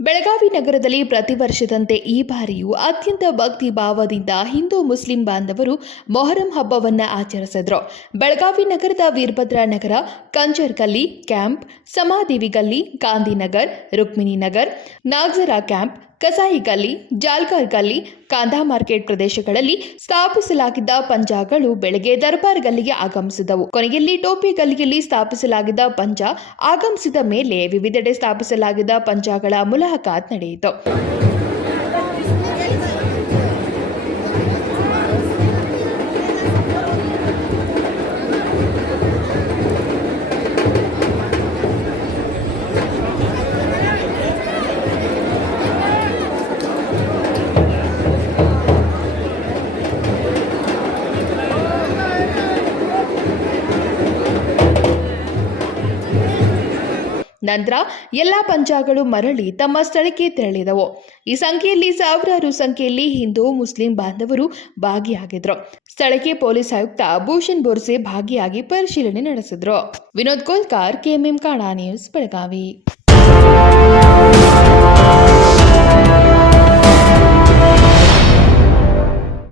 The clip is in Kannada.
ಬೆಳಗಾವಿ ನಗರದಲ್ಲಿ ಪ್ರತಿ ವರ್ಷದಂತೆ ಈ ಬಾರಿಯೂ ಅತ್ಯಂತ ಭಕ್ತಿ ಭಾವದಿಂದ ಹಿಂದೂ ಮುಸ್ಲಿಂ ಬಾಂಧವರು ಮೊಹರಂ ಹಬ್ಬವನ್ನು ಆಚರಿಸಿದ್ರು. ಬೆಳಗಾವಿ ನಗರದ ವೀರಭದ್ರ ನಗರ ಕಂಜರ್ಗಲ್ಲಿ ಕ್ಯಾಂಪ್, ಸಮಾದೇವಿಗಲ್ಲಿ ಗಾಂಧಿನಗರ್, ರುಕ್ಮಿಣಿ ನಗರ್ ಕ್ಯಾಂಪ್ ಕಸಾಯಿ ಗಲ್ಲಿ ಜಾಲ್ಗಾರ್ ಗಲ್ಲಿ ಕಾಂದಾ ಮಾರ್ಕೆಟ್ ಪ್ರದೇಶಗಳಲ್ಲಿ ಸ್ಥಾಪಿಸಲಾಗಿದ್ದ ಪಂಜಾಗಳು ಬೆಳಗ್ಗೆ ದರ್ಬಾರ್ ಗಲ್ಲಿಗೆ ಆಗಮಿಸಿದವು. ಕೊನೆಯಲ್ಲಿ ಟೋಪಿ ಗಲ್ಲಿಯಲ್ಲಿ ಸ್ಥಾಪಿಸಲಾಗಿದ್ದ ಪಂಜ ಆಗಮಿಸಿದ ಮೇಲೆ ವಿವಿಧೆಡೆ ಸ್ಥಾಪಿಸಲಾಗಿದ್ದ ಪಂಜಾಗಳ ಮುಲಾಕಾತ್ ನಡೆಯಿತು. ನಂತರ ಎಲ್ಲ ಪಂಜಾಗಳು ಮರಳಿ ತಮ್ಮ ಸ್ಥಳಕ್ಕೆ ತೆರಳಿದವು. ಈ ಸಂಖ್ಯೆಯಲ್ಲಿ ಸಾವಿರಾರು ಸಂಖ್ಯೆಯಲ್ಲಿ ಹಿಂದೂ, ಮುಸ್ಲಿಂ ಬಾಂಧವರು ಭಾಗಿಯಾಗಿದ್ರು ಸ್ಥಳಕ್ಕೆ ಪೊಲೀಸ್ ಆಯುಕ್ತ ಭೂಷಣ್ ಬೋರ್ಸೆ ಭಾಗಿಯಾಗಿ ಪರಿಶೀಲನೆ ನಡೆಸಿದ್ರು. ವಿನೋದ್ ಕೋಲ್ಕಾರ್, ಕೆಎಂಎಂ ಕಾಣಾ ನ್ಯೂಸ್, ಬೆಳಗಾವಿ.